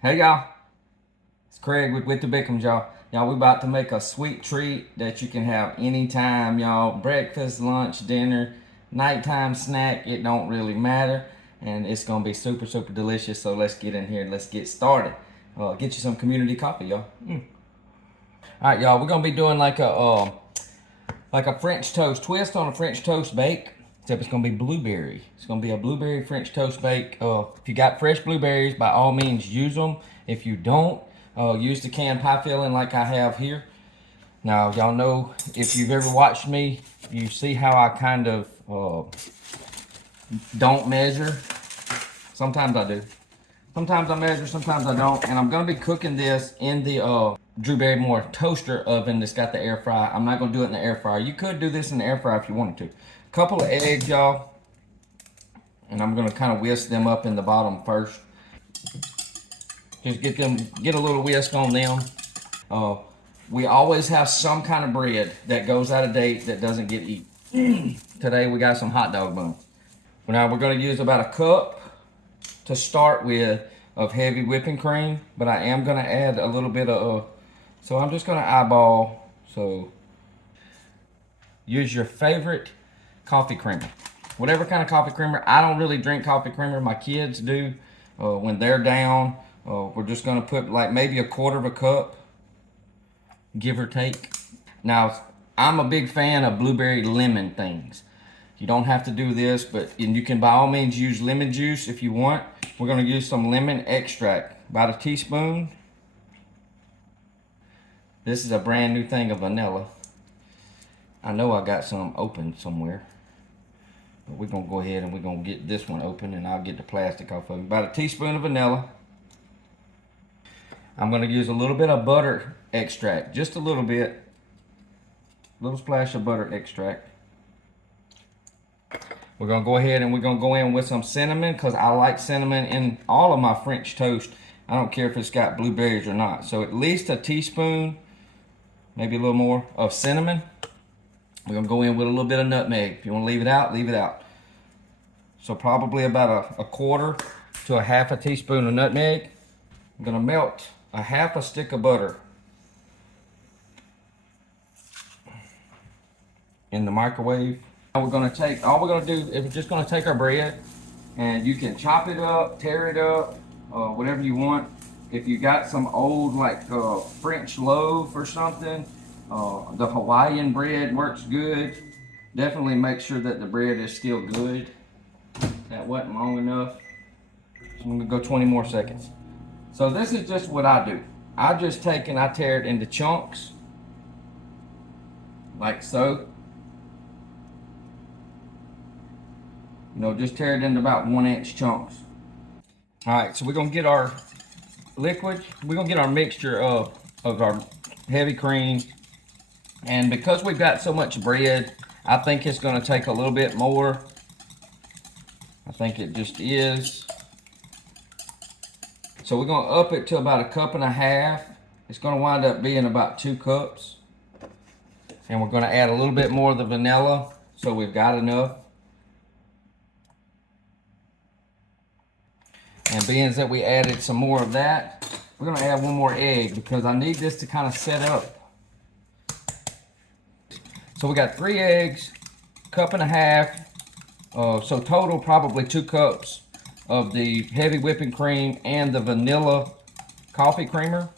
Hey y'all, it's Craig with the Bickhams, y'all. Y'all, we about to make a sweet treat that you can have anytime, y'all. Breakfast, lunch, dinner, nighttime snack, it don't really matter. And it's gonna be super, super delicious. So let's get in here and let's get started. Get you some community coffee, y'all. All right, y'all, we're gonna be doing like a French toast twist on a French toast bake. Except it's gonna be blueberry. It's gonna be a blueberry French toast bake. If you got fresh blueberries, by all means use them. If you don't, use the canned pie filling like I have here. Now, y'all know, if you've ever watched me, you see how I kind of don't measure. Sometimes I do. Sometimes I measure, sometimes I don't. And I'm gonna be cooking this in the Drew Barrymore toaster oven that's got the air fryer. I'm not gonna do it in the air fryer. You could do this in the air fryer if you wanted to. Couple of eggs, y'all. And I'm gonna kind of whisk them up in the bottom first. Just get a little whisk on them. We always have some kind of bread that goes out of date that doesn't get eaten. Today we got some hot dog buns. Now we're gonna use about a cup to start with of heavy whipping cream, but I am gonna add a little bit of, so I'm just gonna eyeball. So use your favorite coffee creamer. Whatever kind of coffee creamer. I don't really drink coffee creamer. My kids do when they're down. We're just gonna put like maybe a quarter of a cup, give or take. Now, I'm a big fan of blueberry lemon things. You don't have to do this, but you can by all means use lemon juice if you want. We're gonna use some lemon extract, about a teaspoon. This is a brand new thing of vanilla. I know I got some open somewhere. But we're gonna go ahead and we're gonna get this one open, and I'll get the plastic off of it. About a teaspoon of vanilla. I'm gonna use a little bit of butter extract, just a little bit. Little splash of butter extract. We're gonna go ahead and we're gonna go in with some cinnamon, because I like cinnamon in all of my French toast. I don't care if it's got blueberries or not. So at least a teaspoon, maybe a little more, of cinnamon. We're gonna go in with a little bit of nutmeg. If you wanna leave it out, leave it out. So probably about a quarter to a half a teaspoon of nutmeg. I'm gonna melt a half a stick of butter in the microwave. Now we're gonna take, all we're gonna do is we're just gonna take our bread, and you can chop it up, tear it up, whatever you want. If you got some old like French loaf or something, the Hawaiian bread works good. Definitely make sure that the bread is still good. That wasn't long enough. So I'm gonna go 20 more seconds. So this is just what I do. I just take and I tear it into chunks, like so. You know, just tear it into about 1-inch chunks. All right, so we're gonna get our liquid. We're gonna get our mixture of our heavy cream. And because we've got so much bread, I think it's gonna take a little bit more. I think it just is. So we're gonna up it to about a cup and a half. It's gonna wind up being about 2 cups. And we're gonna add a little bit more of the vanilla, so we've got enough. And being that we added some more of that, we're gonna add 1 more egg, because I need this to kind of set up. So we got 3 eggs, cup and a half. So total probably 2 cups of the heavy whipping cream and the vanilla coffee creamer.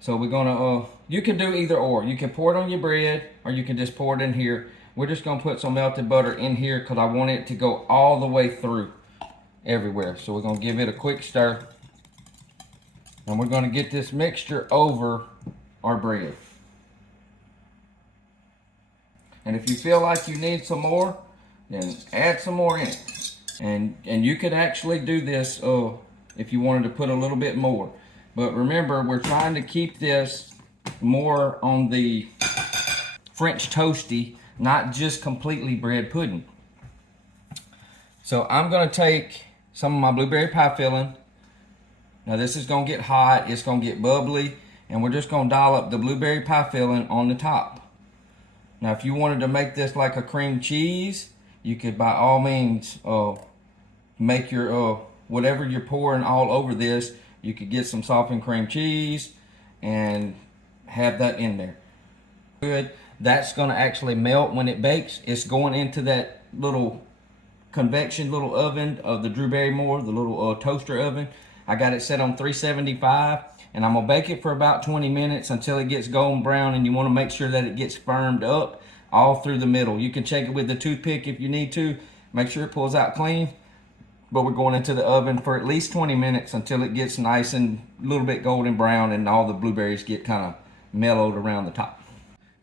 So we're gonna, you can do either or. You can pour it on your bread, or you can just pour it in here. We're just gonna put some melted butter in here because I want it to go all the way through everywhere. So we're gonna give it a quick stir. And we're gonna get this mixture over our bread. And if you feel like you need some more, then add some more in it. And you could actually do this if you wanted to put a little bit more. But remember, we're trying to keep this more on the French toasty, not just completely bread pudding. So I'm gonna take some of my blueberry pie filling. Now this is gonna get hot, it's gonna get bubbly, and we're just gonna dollop the blueberry pie filling on the top. Now if you wanted to make this like a cream cheese, you could by all means make your whatever you're pouring all over this, you could get some softened cream cheese and have that in there. Good. That's going to actually melt when it bakes. It's going into that little convection little oven of the Drew Barrymore, the little toaster oven. I got it set on 375, and I'm gonna bake it for about 20 minutes until it gets golden brown, and you want to make sure that it gets firmed up all through the middle. You can check it with the toothpick if you need to. Make sure it pulls out clean. But we're going into the oven for at least 20 minutes until it gets nice and a little bit golden brown and all the blueberries get kind of mellowed around the top.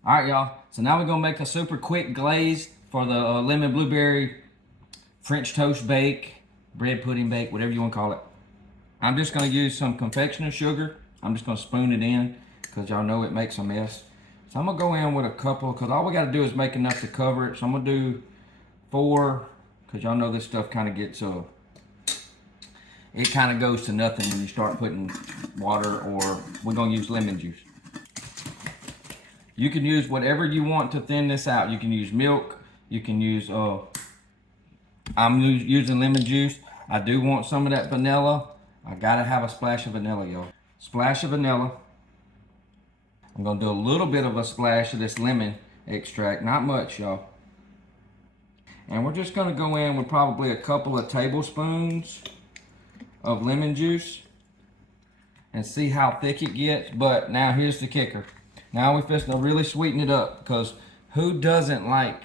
All right, y'all. So now we're gonna make a super quick glaze for the lemon blueberry French toast bake, bread pudding bake, whatever you want to call it. I'm just going to use some confectioner's sugar. I'm just going to spoon it in because y'all know it makes a mess. So I'm going to go in with a couple because all we got to do is make enough to cover it. So I'm going to do 4 because y'all know this stuff kind of gets, it kind of goes to nothing when you start putting water, or we're going to use lemon juice. You can use whatever you want to thin this out. You can use milk. You can use, I'm using lemon juice. I do want some of that vanilla. I gotta have a splash of vanilla, y'all. Splash of vanilla. I'm gonna do a little bit of a splash of this lemon extract, not much, y'all. And we're just gonna go in with probably a couple of tablespoons of lemon juice and see how thick it gets. But now here's the kicker. Now we're just gonna really sweeten it up, because who doesn't like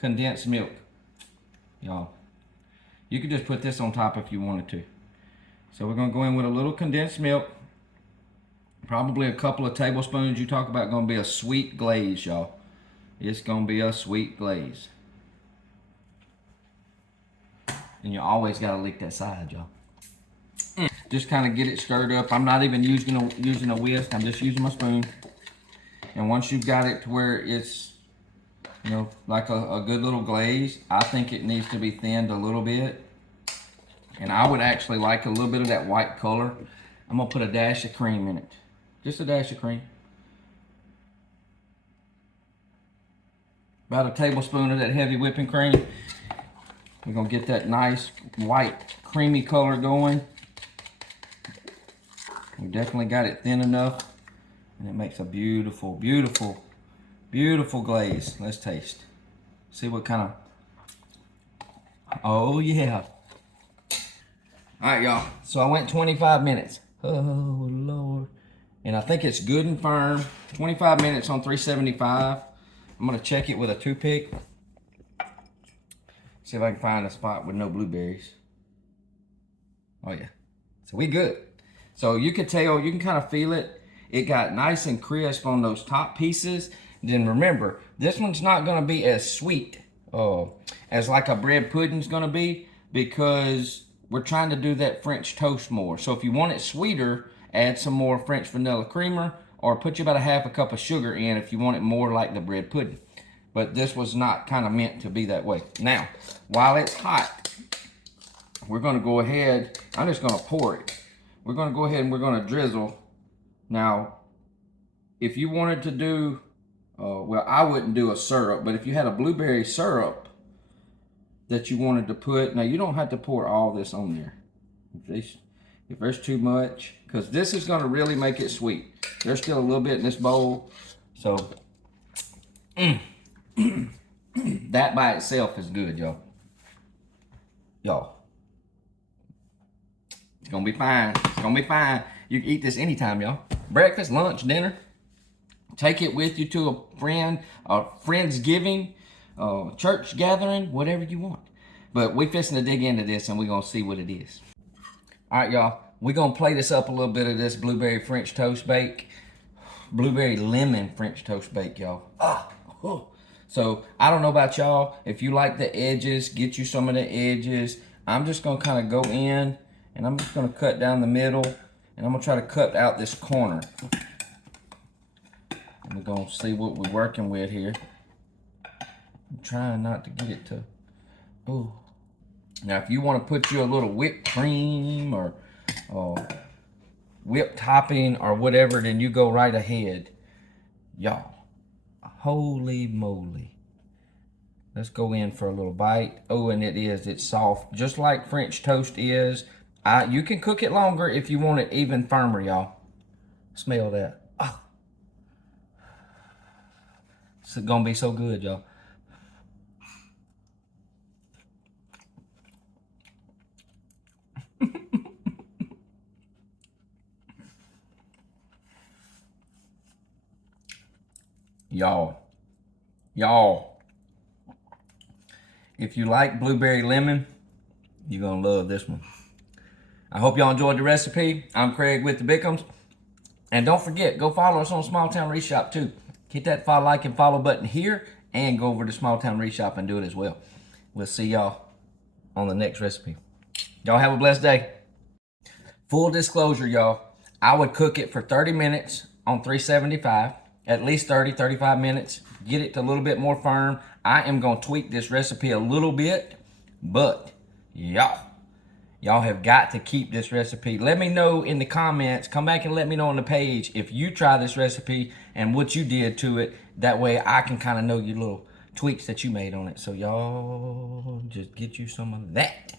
condensed milk, y'all? You could just put this on top if you wanted to. So we're gonna go in with a little condensed milk, probably a couple of tablespoons. You talk about gonna be a sweet glaze, y'all. It's gonna be a sweet glaze. And you always gotta lick that side, y'all. Just kind of get it stirred up. I'm not even using a whisk. I'm just using my spoon. And once you've got it to where it's, you know, like a good little glaze, I think it needs to be thinned a little bit. And I would actually like a little bit of that white color. I'm gonna put a dash of cream in it. Just a dash of cream. About a tablespoon of that heavy whipping cream. We're gonna get that nice white creamy color going. We definitely got it thin enough, and it makes a beautiful, beautiful, beautiful glaze. Let's taste. See what kind of, oh yeah. All right, y'all. So I went 25 minutes. Oh, Lord. And I think it's good and firm. 25 minutes on 375. I'm gonna check it with a toothpick. See if I can find a spot with no blueberries. Oh yeah. So we good. So you can tell, you can kind of feel it. It got nice and crisp on those top pieces. Then remember, this one's not gonna be as sweet as like a bread pudding's gonna be, because we're trying to do that French toast more. So if you want it sweeter, add some more French vanilla creamer, or put you about a half a cup of sugar in if you want it more like the bread pudding. But this was not kind of meant to be that way. Now, while it's hot, we're gonna go ahead, I'm just gonna pour it. We're gonna go ahead and we're gonna drizzle. Now, if you wanted to do, well, I wouldn't do a syrup, but if you had a blueberry syrup that you wanted to put, now you don't have to pour all this on there. If there's too much, because this is gonna really make it sweet. There's still a little bit in this bowl, so that by itself is good, y'all. Y'all, it's gonna be fine. It's gonna be fine. You can eat this anytime, y'all. Breakfast, lunch, dinner. Take it with you to a friend, a Friendsgiving, church gathering, whatever you want. But we fixing to dig into this and we're gonna see what it is. All right, y'all. We're gonna play this up a little bit of this blueberry French toast bake. Blueberry lemon French toast bake, y'all. So I don't know about y'all. If you like the edges, get you some of the edges. I'm just gonna kind of go in and I'm just gonna cut down the middle, and I'm gonna try to cut out this corner. We're gonna see what we're working with here. I'm trying not to get it to, ooh. Now if you wanna put you a little whipped cream or whipped topping or whatever, then you go right ahead. Y'all, holy moly. Let's go in for a little bite. Oh, and it's soft, just like French toast is. You can cook it longer if you want it even firmer, y'all. Smell that. Oh. It's gonna be so good, y'all. Y'all, if you like blueberry lemon, you're gonna love this one. I hope y'all enjoyed the recipe. I'm Craig with the Bickhams. And don't forget, go follow us on Small Town Reshop too. Hit that follow, like, and follow button here, and go over to Small Town Reshop and do it as well. We'll see y'all on the next recipe. Y'all have a blessed day. Full disclosure, y'all, I would cook it for 30 minutes on 375, at least 30, 35 minutes. Get it a little bit more firm. I am gonna tweak this recipe a little bit, but y'all have got to keep this recipe. Let me know in the comments. Come back and let me know on the page if you try this recipe and what you did to it. That way I can kind of know your little tweaks that you made on it. So y'all just get you some of that.